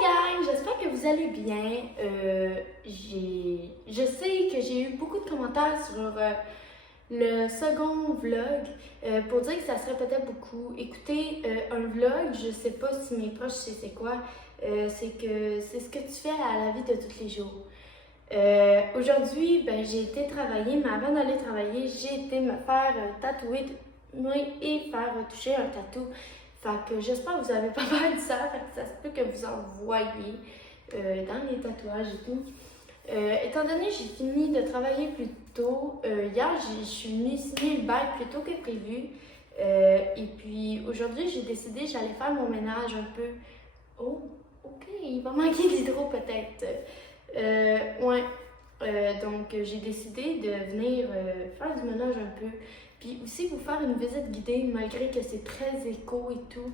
gang, j'espère que vous allez bien. Je sais que j'ai eu beaucoup de commentaires sur le second vlog pour dire que ça serait peut-être beaucoup. Écoutez, un vlog, je sais pas si mes proches savent c'est quoi, c'est ce que tu fais à la vie de tous les jours. Aujourd'hui, j'ai été travailler, mais avant d'aller travailler, j'ai été me faire tatouer et faire toucher un tatou. Fait que j'espère que vous avez pas mal de ça, fait que ça se peut que vous en voyez dans les tatouages et tout. Étant donné que j'ai fini de travailler plus tôt, hier je suis venue signer le bail plus tôt que prévu. Et puis aujourd'hui j'ai décidé que j'allais faire mon ménage un peu. Oh, ok, il va manquer d'hydro peut-être. Donc j'ai décidé de venir faire du ménage un peu. Puis aussi vous faire une visite guidée, malgré que c'est très éco et tout.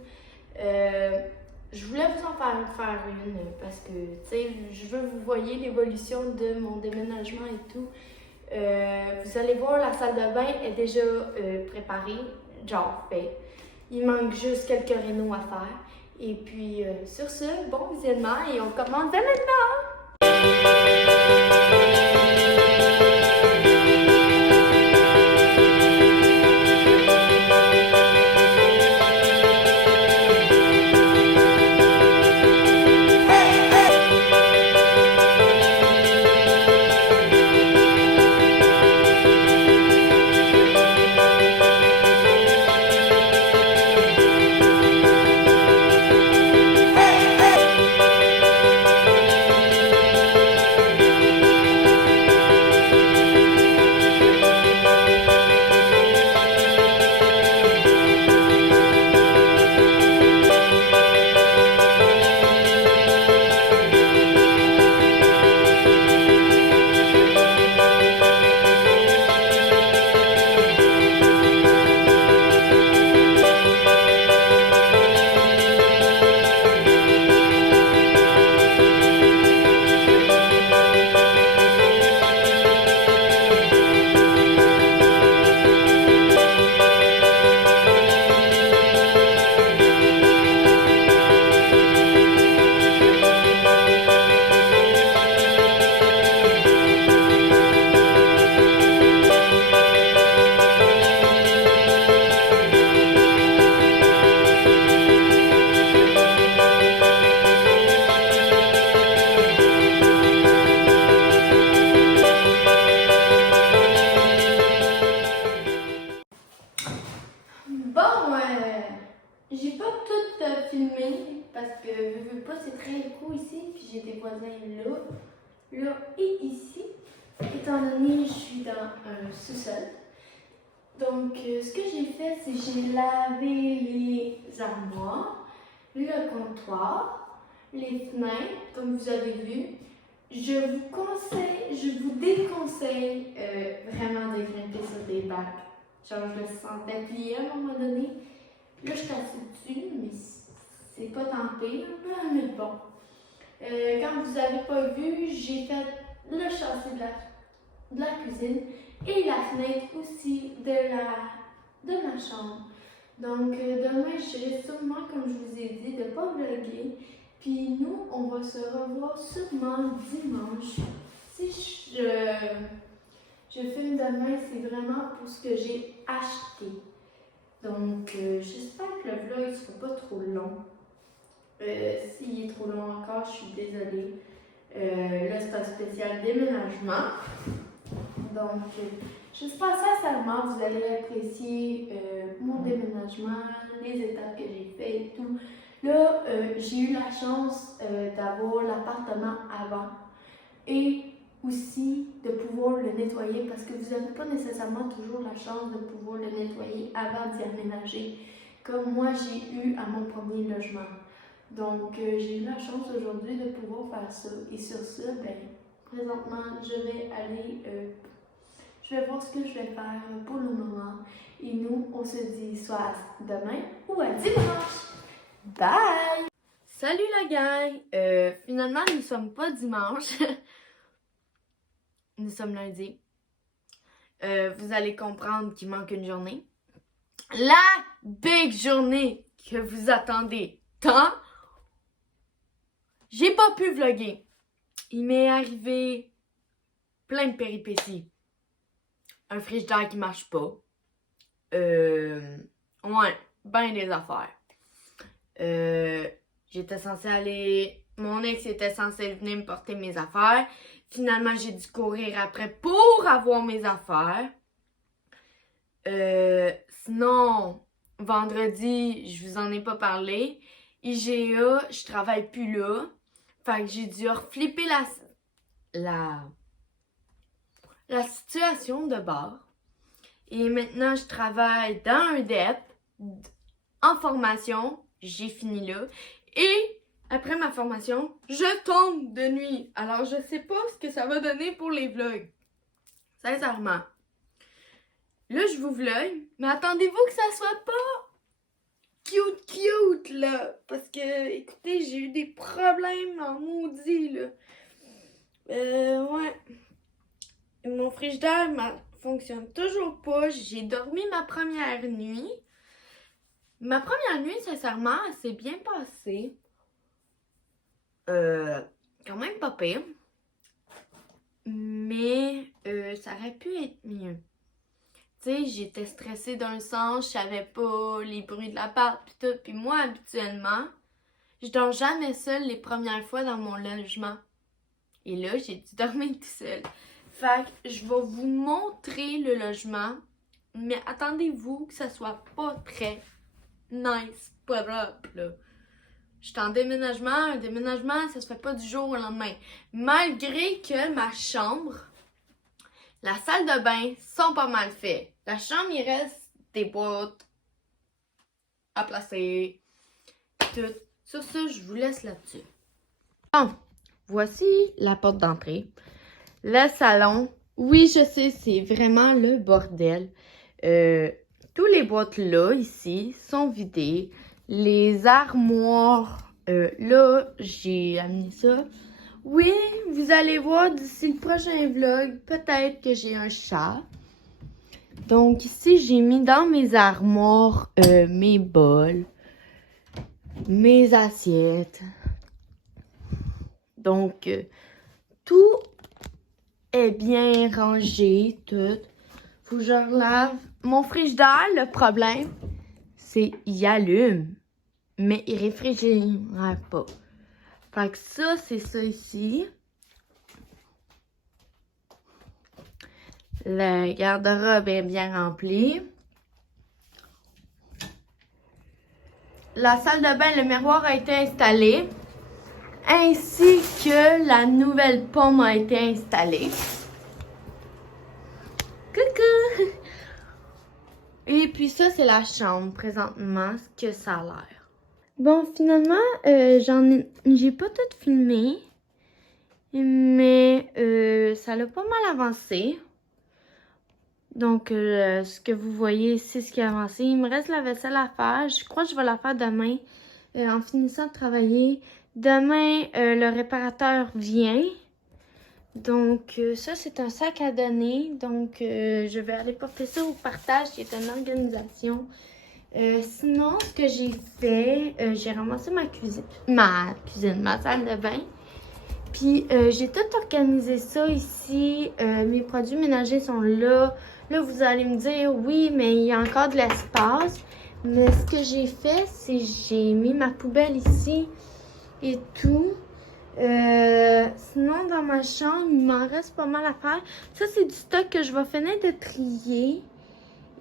Je voulais vous en faire une parce que, tu sais, je veux que vous voyez l'évolution de mon déménagement et tout. Vous allez voir, la salle de bain est déjà préparée, genre fait. Il manque juste quelques rénaux à faire. Et puis, sur ce, bon visionnement et on commence dès maintenant! J'ai pas tout filmé parce que veux pas, c'est très éco ici, puis j'ai des voisins là et ici, étant donné que je suis dans un sous-sol. Donc, ce que j'ai fait, c'est que j'ai lavé les armoires, le comptoir, les fenêtres, comme vous avez vu. Je vous déconseille vraiment de grimper sur des bacs. Genre, je le sentais plié à un moment donné. Là, je suis assise dessus, mais c'est pas tant pire, mais bon. Quand vous n'avez pas vu, j'ai fait le châssis de la cuisine et la fenêtre aussi de ma chambre. Donc, demain, je dirais sûrement, comme je vous ai dit, de ne pas vlogger. Puis nous, on va se revoir sûrement dimanche. Si je filme demain, c'est vraiment pour ce que j'ai acheté. Donc, j'espère que le vlog ne sera pas trop long. S'il est trop long encore, je suis désolée. Là, c'est un spécial déménagement. Donc, j'espère sincèrement que vous allez apprécier mon déménagement, les étapes que j'ai faites et tout. Là, j'ai eu la chance d'avoir l'appartement avant et aussi de pouvoir le nettoyer parce que vous n'avez pas nécessairement toujours la chance de pouvoir le nettoyer avant d'y aménager, comme moi j'ai eu à mon premier logement. Donc, j'ai eu la chance aujourd'hui de pouvoir faire ça. Et sur ce, présentement, je vais aller, je vais voir ce que je vais faire pour le moment. Et nous, on se dit soit à demain ou à dimanche. Bye! Salut la gang! Finalement, nous ne sommes pas dimanche. Nous sommes lundi. Vous allez comprendre qu'il manque une journée. La big journée que vous attendez tant. j'ai pas pu vlogger. Il m'est arrivé plein de péripéties. Un frigidaire qui marche pas. Ouais, ben des affaires. J'étais censée aller... Mon ex était censé venir me porter mes affaires. Finalement, j'ai dû courir après pour avoir mes affaires. Sinon, vendredi, je vous en ai pas parlé. IGA, je travaille plus là. Fait que j'ai dû reflipper la situation de bord. Et maintenant, je travaille dans un DEP en formation. J'ai fini là. Et après ma formation, je tombe de nuit. Alors, je sais pas ce que ça va donner pour les vlogs. Sincèrement. Là, je vous vlog, mais attendez-vous que ça soit pas cute, là. Parce que, écoutez, j'ai eu des problèmes en maudit, là. Ouais. Mon frigidaire fonctionne toujours pas. J'ai dormi ma première nuit. Ma première nuit, sincèrement, elle s'est bien passée. Quand même pas pire. Mais ça aurait pu être mieux. Tu sais, j'étais stressée d'un sens, je savais pas les bruits de la part pis tout. Puis moi, habituellement, je dors jamais seule les premières fois dans mon logement. Et là, j'ai dû dormir tout seul. Fait que je vais vous montrer le logement. Mais attendez-vous que ça soit pas très nice, propre, là. Je suis en déménagement. Un déménagement, ça se fait pas du jour au lendemain. Malgré que ma chambre, la salle de bain sont pas mal faits. La chambre, il reste des boîtes à placer. Tout. Sur ça, je vous laisse là-dessus. Bon, voici la porte d'entrée. Le salon. Oui, je sais, c'est vraiment le bordel. Tous les boîtes là, ici, sont vidées. Les armoires, là, j'ai amené ça. Oui, vous allez voir d'ici le prochain vlog, peut-être que j'ai un chat. Donc ici, j'ai mis dans mes armoires mes bols, mes assiettes. Donc, tout est bien rangé, tout. Faut que je relave. Mon frigidaire, le problème, c'est qu'il allume, mais il réfrigère pas. Fait que ça, c'est ça ici. Le garde-robe est bien rempli. La salle de bain, le miroir a été installé. Ainsi que la nouvelle pomme a été installée. Coucou! Et puis ça, c'est la chambre présentement, ce que ça a l'air. Bon, finalement, j'ai pas tout filmé. Mais ça l'a pas mal avancé. Donc, ce que vous voyez, c'est ce qui a avancé. Il me reste la vaisselle à faire. Je crois que je vais la faire demain. En finissant de travailler. Demain, le réparateur vient. Donc, ça, c'est un sac à donner. Donc, je vais aller porter ça au partage, qui est une organisation. Sinon, ce que j'ai fait, j'ai ramassé ma salle de bain. Puis, j'ai tout organisé ça ici. Mes produits ménagers sont là. Là, vous allez me dire, oui, mais il y a encore de l'espace. Mais ce que j'ai fait, c'est j'ai mis ma poubelle ici et tout. Sinon, dans ma chambre, il m'en reste pas mal à faire. Ça, c'est du stock que je vais finir de trier.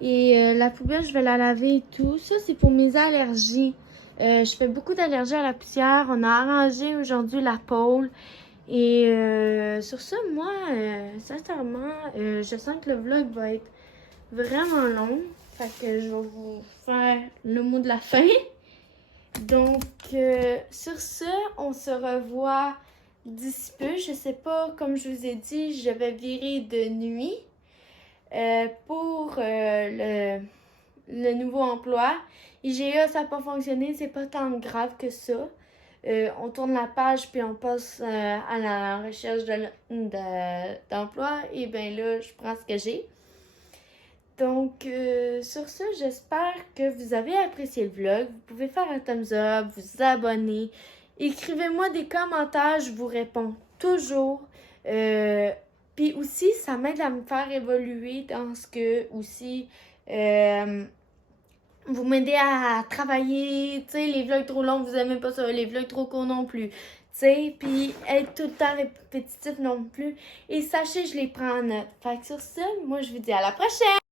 Et la poubelle, je vais la laver et tout. Ça, c'est pour mes allergies. Je fais beaucoup d'allergies à la poussière. On a arrangé aujourd'hui la pôle. Et sur ça, moi, sincèrement, je sens que le vlog va être vraiment long. Fait que je vais vous faire le mot de la fin. Donc, sur ce, on se revoit d'ici peu. Je sais pas, comme je vous ai dit, je vais virer de nuit pour le nouveau emploi. IGA, ça n'a pas fonctionné, c'est pas tant grave que ça. On tourne la page puis on passe à la recherche d'emploi. Et bien là, je prends ce que j'ai. Donc, sur ce, j'espère que vous avez apprécié le vlog. Vous pouvez faire un thumbs up, vous abonner Écrivez-moi des commentaires, je vous réponds toujours. Puis aussi, ça m'aide à me faire évoluer dans ce que aussi vous m'aidez à travailler. Tu sais, les vlogs trop longs, vous aimez pas ça. Les vlogs trop courts non plus. Tu sais, puis être tout le temps répétitif non plus. Et sachez, je les prends en note. Fait que sur ça, moi je vous dis à la prochaine!